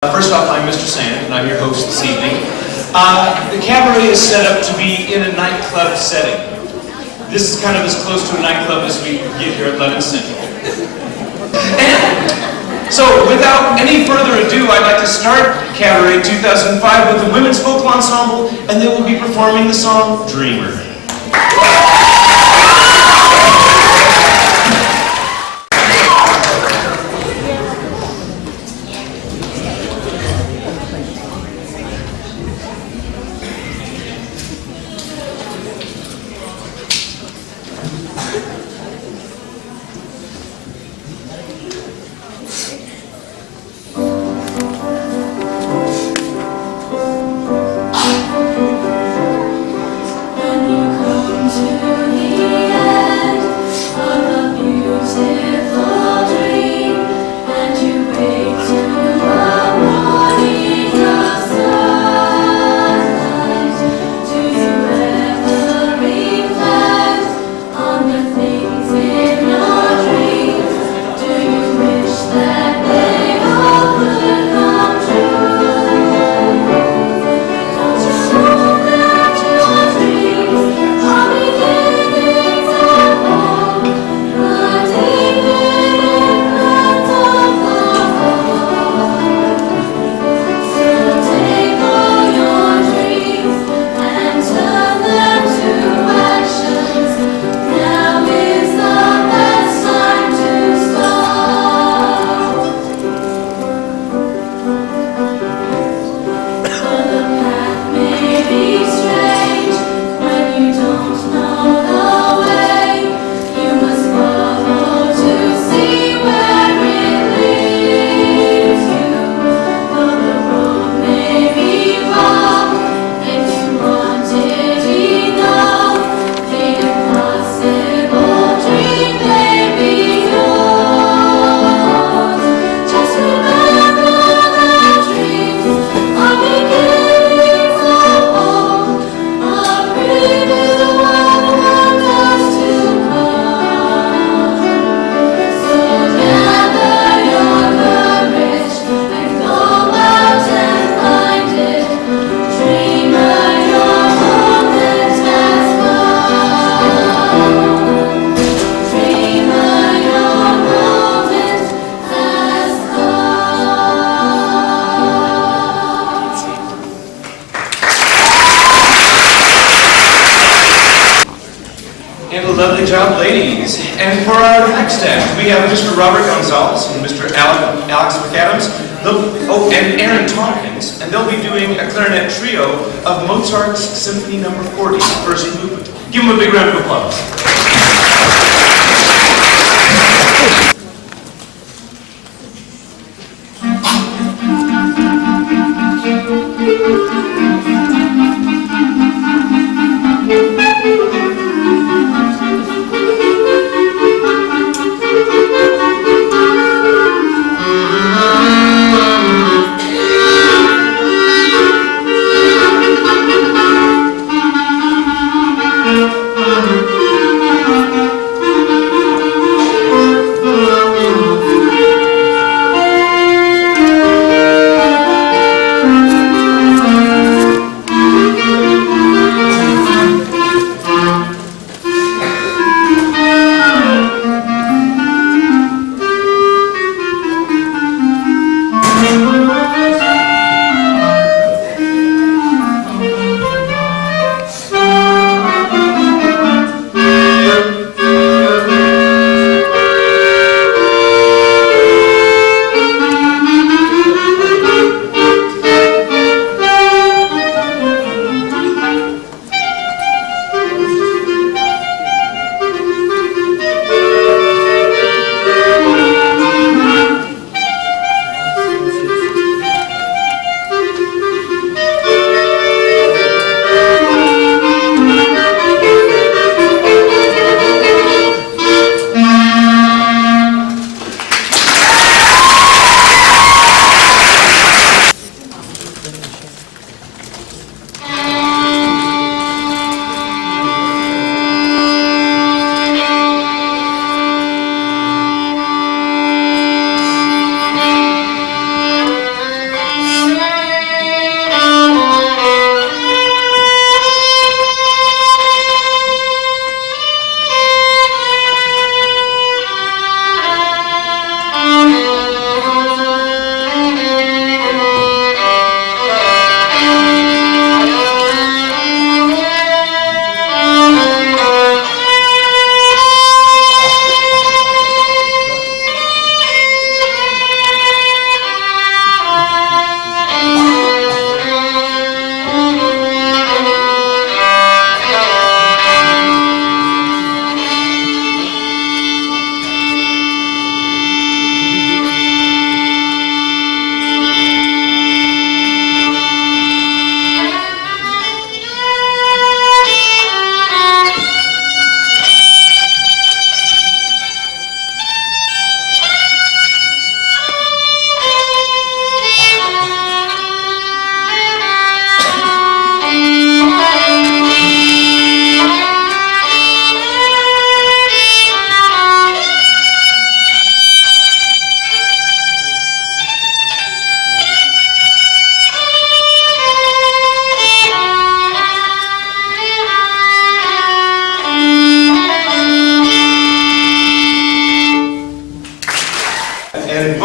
First off, I'm Mr. Sand, and I'm your host this evening. The cabaret is set up to be in a nightclub setting. This is kind of as close to a nightclub as we can get here at London Central. And so, without any further ado, I'd like to start Cabaret 2005 with the Women's Vocal Ensemble, and they will be performing the song Dreamer. Lovely job, ladies. And for our next act, we have Mr. Robert Gonzalez and Mr. Alex McAdams, and Aaron Tompkins, and they'll be doing a clarinet trio of Mozart's Symphony No. 40, first movement. Give them a big round of applause.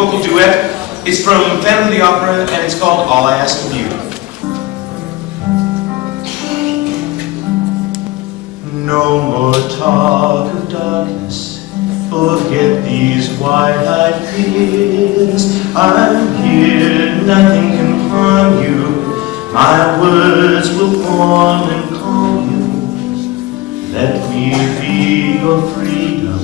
vocal duet. It's from Phantom of the Opera, and it's called All I Ask of You. No more talk of darkness, forget these wide-eyed fears. I'm here, nothing can harm you. My words will warm and calm you. Let me be your freedom.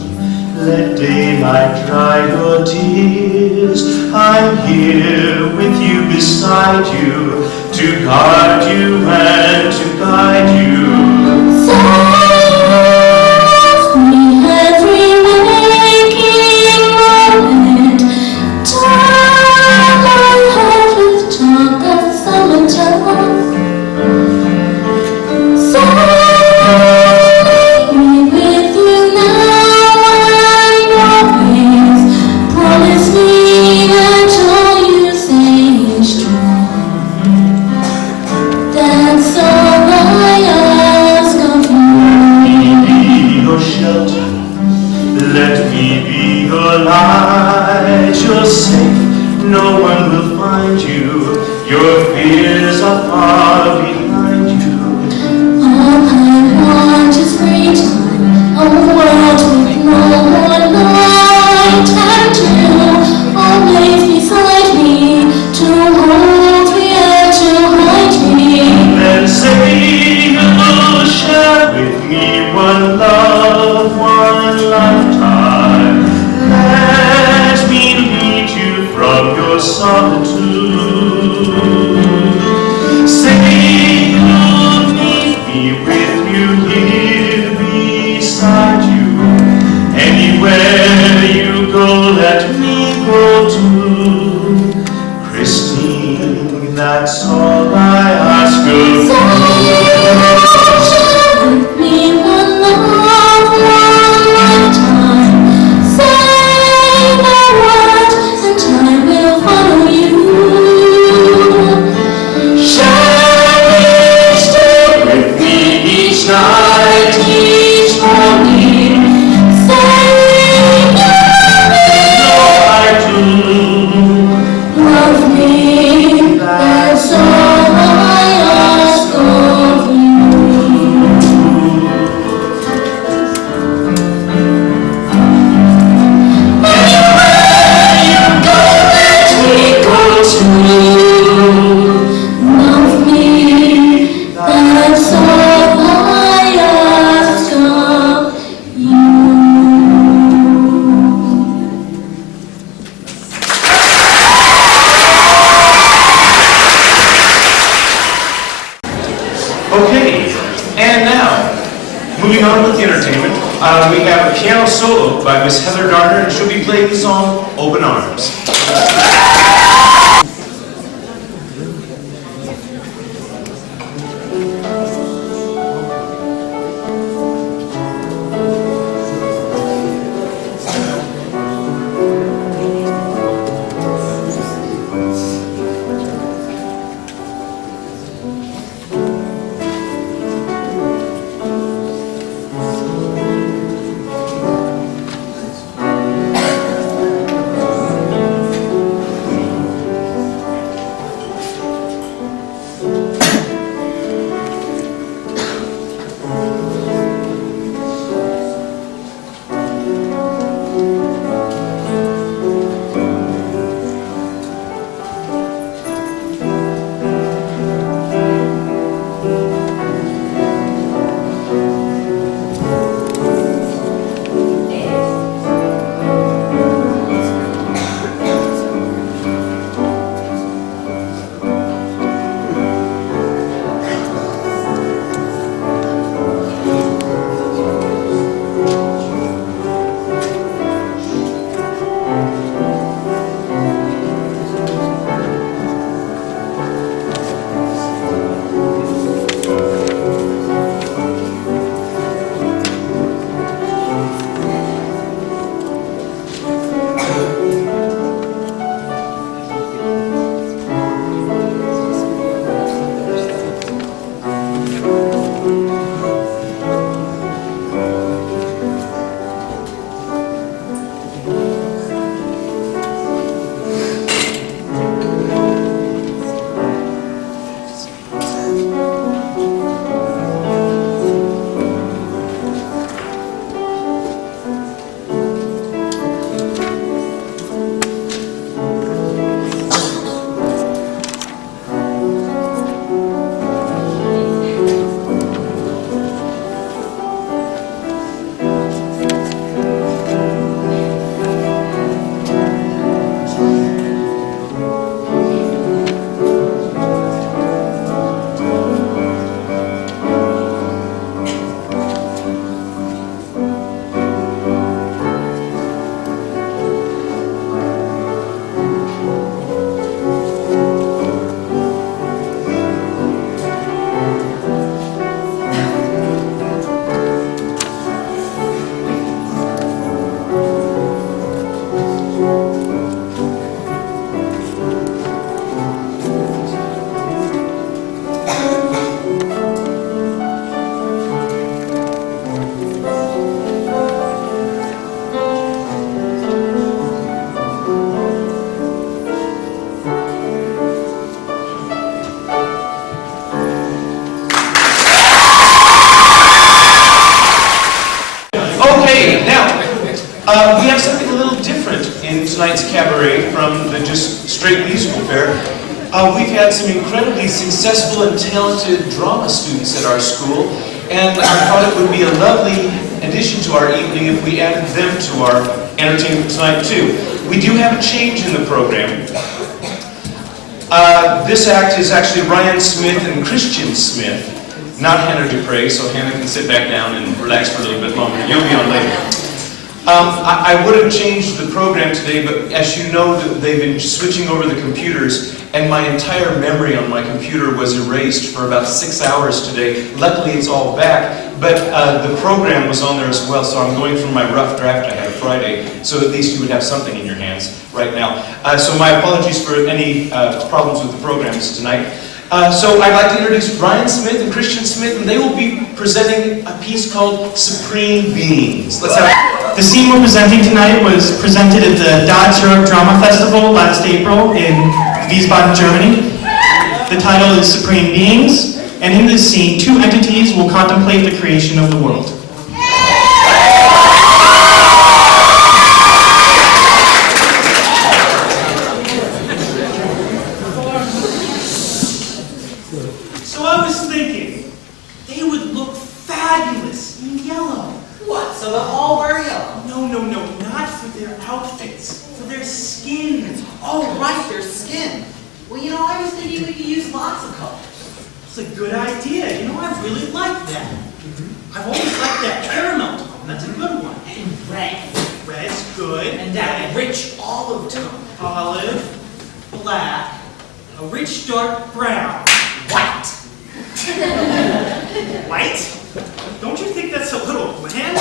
Let daylight dry your tears. I'm here with you, beside you, to guard you and to guide you. You're safe, no one will find you. Your fears are far behind you. All I want is free time, a world with no more night and you. Always beside me, to hold me and to hide me. Then say you will share with me one love, one lifetime. Let me lead you from your solitude. Say you'll meet me with you here beside you. Anywhere you go, let me go too. Christine, that's all I ask of you. Okay, and now, moving on with the entertainment, we have a piano solo by Miss Heather Gardner, and she'll be playing the song Open Arms. than just straight musical fare. We've had some incredibly successful and talented drama students at our school, and I thought it would be a lovely addition to our evening if we added them to our entertainment tonight too. We do have a change in the program. This act is actually Ryan Smith and Christian Smith, not Hannah Dupre, so Hannah can sit back down and relax for a little bit longer. You'll be on later. I would have changed the program today, but as you know, they've been switching over the computers, and my entire memory on my computer was erased for about 6 hours today. Luckily, it's all back, but the program was on there as well, so I'm going from my rough draft I had Friday, so at least you would have something in your hands right now. So my apologies for any problems with the programs tonight. So I'd like to introduce Ryan Smith and Christian Smith, and they will be presenting a piece called Supreme Beings. Let's have. The scene we're presenting tonight was presented at the Dodge Europe Drama Festival last April in Wiesbaden, Germany. The title is Supreme Beings, and in this scene, two entities will contemplate the creation of the world. So I was thinking, they would look fabulous in yellow. What, so they'll all wear yellow? No, not for their outfits, for their skin. Oh, right, their skin. Well, you know, I was thinking we could use lots of colors. It's a good idea. You know, I really like that. I've always liked that caramel tone. That's a good one. And red. Red's good. And that rich olive tone. Olive, black, a rich dark brown. White. White? Don't you think that's a little bland? I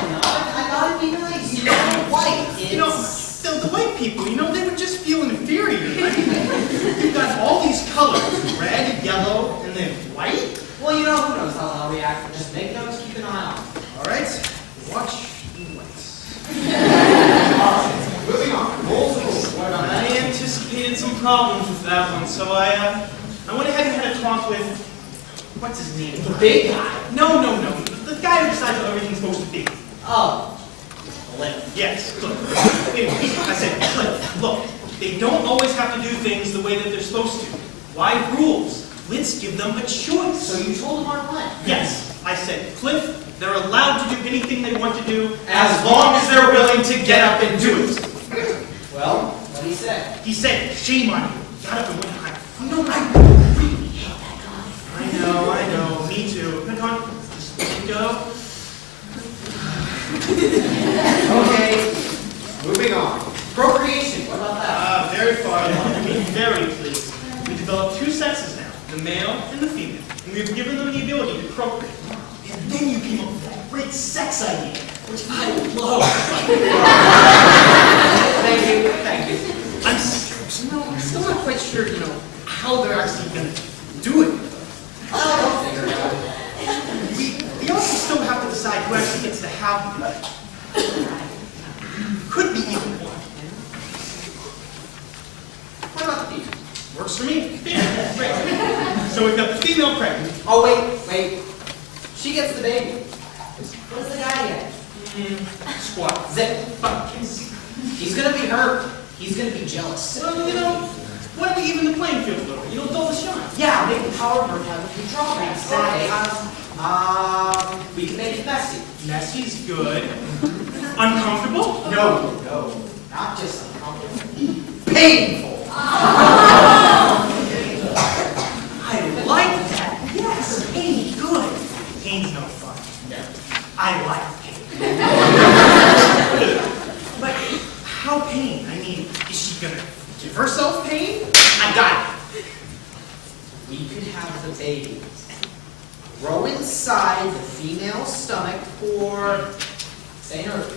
don't know. I thought it'd be nice. You know, white. You know, the white people, you know, they would just feel inferior. Right? You've got all these colors, red, yellow, and then white. Well, you know, who knows how they'll react. Just make notes, keep an eye on them. All right, watch the whites. Moving on. Rules. What about I that? anticipated some problems with that one, so I went ahead and had a talk with, what's his name? The big guy? No. The guy who decides how everything's supposed to be. Oh. Cliff. Yes, Cliff. Anyway, I said, Cliff, look, they don't always have to do things the way that they're supposed to. Why rules? Let's give them a choice. So you told him our plan? Yes, I said, Cliff, they're allowed to do anything they want to do As long as they're willing to get up and do it. Well, what did he say? He said, shame on you. Got up and went high. No, I really hate that guy. I know, me too. Come on, just let it go. Okay, moving on. Procreation, what about that? Very far along. We're very pleased. We developed two sexes now, the male and the female. And we've given them the ability to procreate. And then you came up with that great sex idea, which I love. Thank you. I'm still not quite sure, you know, how they're actually going to do it. I'll figure it out. We also still have to decide who actually gets to have them. Could be even one. What about the female? Works for me. Female. Great. So we've got the female pregnant. Oh, wait. She gets the baby. What does the guy get? Squat. Zip. Butt kiss. He's gonna be hurt. He's gonna be jealous. Well, you know, why don't we even the playing field a little? You know, dull the shine. Yeah, make the power bird have a few drawbacks. Okay. We can make it messy. Messy's good. Uncomfortable? No. Not just uncomfortable. Painful. I like that. Yes, pain, good. Pain's no fun. I like pain. But how pain? I mean, is she gonna give herself pain? I got it. We could have the baby grow inside the female's stomach for, say, an earth.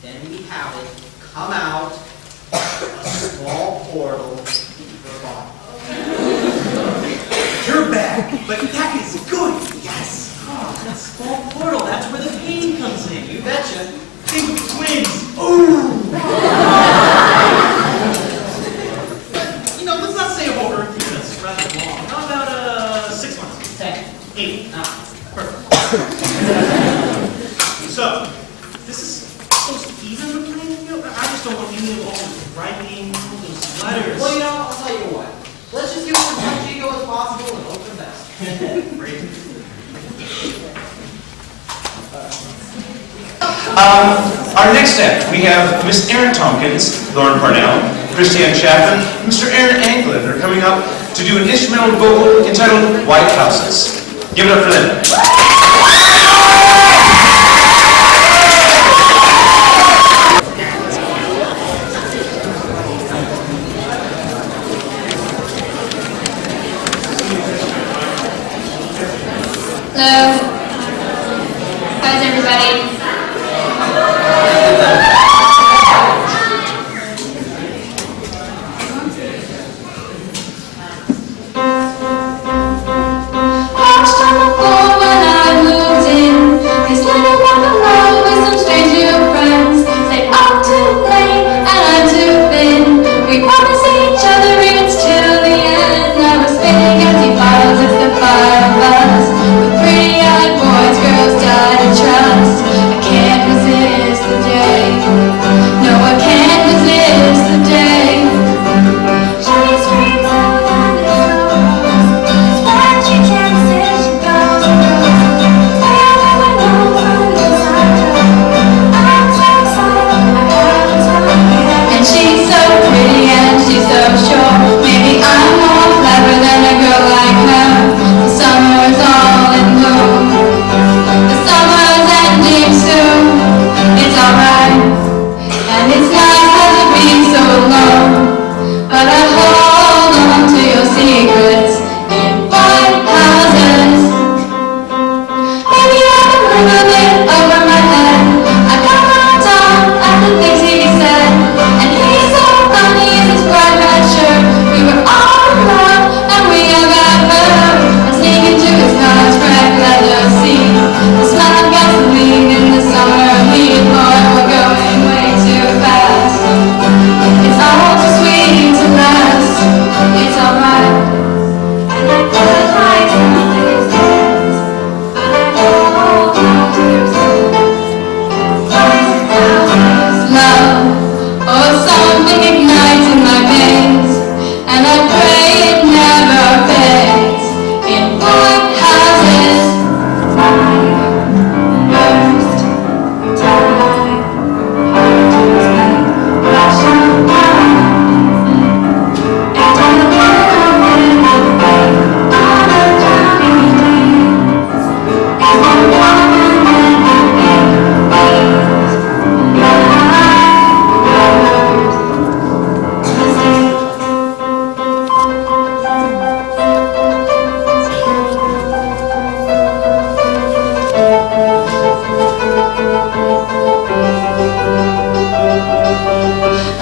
Then we have it come out a small portal for a body. You're bad, but that is good. Yes. Oh, that small portal, that's where the pain comes in. You betcha. Think of twins. Ooh. You know, let's not say a whole earth because that's rather long. How about 6 months? 10. 8. Perfect. So, this is supposed to even the playing field? I just don't want any of all to ride Letters. Well, you know, I'll tell you what. Let's just give them as much ego as possible and hope for the best. Great. Our next act, we have Miss Erin Tompkins, Lauren Parnell, Christiane Chapman, and Mr. Aaron Anglin are coming up to do an instrumental vocal entitled White Houses. Give it up for them. Hello. How's everybody? Watched on the floor when I moved in. They started walking along with some strange new friends. They all too late and I'm too thin. We promised each other it's till the end. I was spinning empty bottles, it's the five of us. With pretty-eyed boys, girls died of trust. I can't resist the day. No, I can't resist the day. Shiny streets of London goes. When she dances, she goes and goes. Way I never know from the side door. I'm so excited, I have to tell you. And she's so pretty and she's so sure. Maybe I'm more clever than a girl like her. The summer's all in bloom. The summer's ending soon. It's alright, and it's nice not to be so alone. But I hold on to your secrets in white houses. Maybe I can wiggle it over my head. I come on down at the things he said. And he's so funny in his bright red shirt. We were all in love and we all got hurt. I sneak into his car's red leather seat. The smell of gasoline in the summer heat. Boy, we're going way too fast. It's all too sweet to last. It's alright. And I could hide some of his hands, but I hold on to your love, or something ignites in my veins, and I pray it never fades. In white houses, first time, hearts like rush on down, and I don't know anything on a drowning day. Is there woman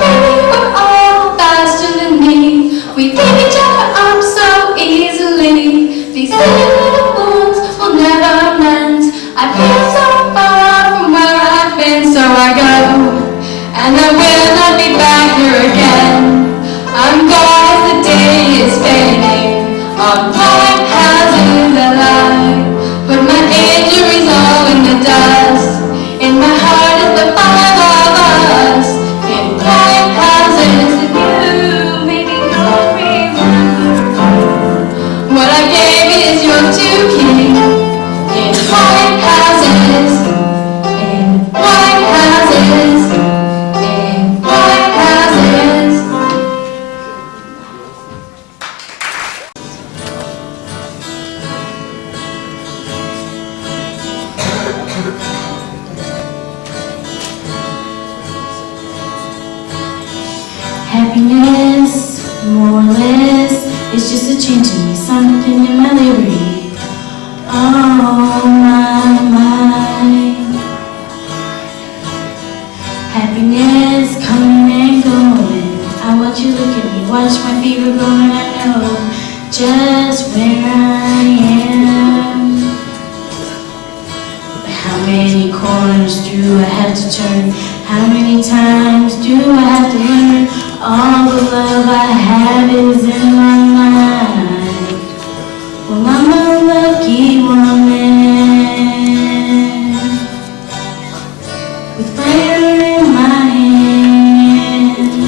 Maybe we're all faster than me. We pick each other up so easily. These silly little wounds will never mend. I feel so far from where I've been, so I go, and I will not be back here again. I'm gone as the day is fading. On white houses I lie, put my injuries all in the dust. In my heart is the five of us. In white houses, if you maybe don't remember, what I gave is yours to keep. In white houses, in white houses, in white houses. Happiness, more or less, it's just a change in me, something in my liberty. Oh my. Happiness coming and going. I watch you look at me, watch my fever growing. I know just where I am. But how many corners do I have to turn? How many times do I have to learn? All the love I have is in my mind. Well, I'm a lucky woman with fire in my hands.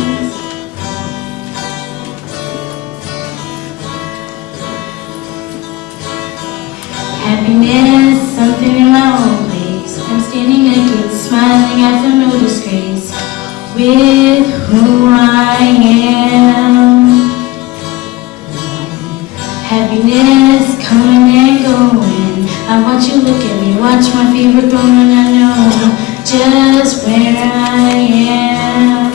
want you, look at me, watch my fever growing. I know just where I am.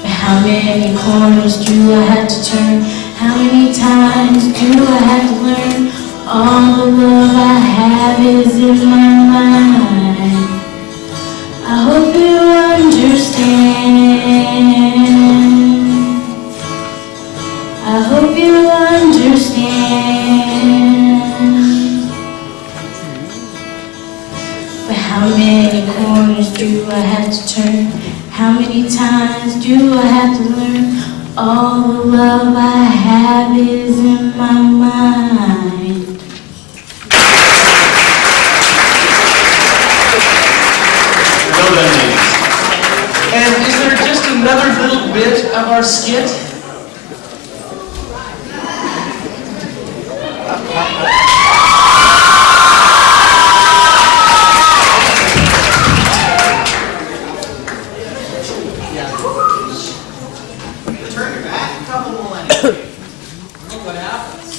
But how many corners do I have to turn? How many times do I have to learn? All the love I have is in my mind. I hope you understand. I hope you understand. But how many corners do I have to turn? How many times do I have to learn? All the love I have is in my mind. Well done, ladies. And is there just another little bit of our skit? Turn your back, a couple millennia. Look what happens.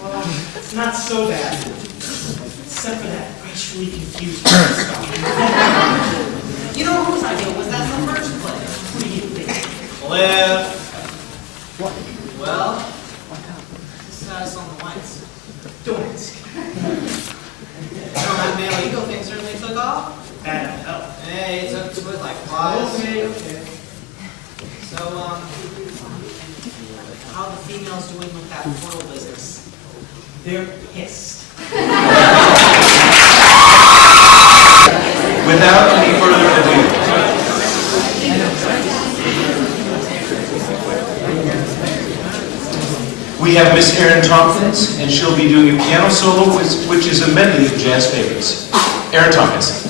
Well, it's not so bad. Except for that racially confused stuff. You know whose idea was that in the first place? What do you think? Cliff. Well, this guy's on the lights. Don't ask. That male ego thing certainly took off. Bad hell. Hey, it took to it like flies. Okay. So, how are the females doing with that portal business? They're pissed. Without any further ado, we have Miss Erin Tompkins, and she'll be doing a piano solo, which is a medley of jazz favorites. Erin Tompkins.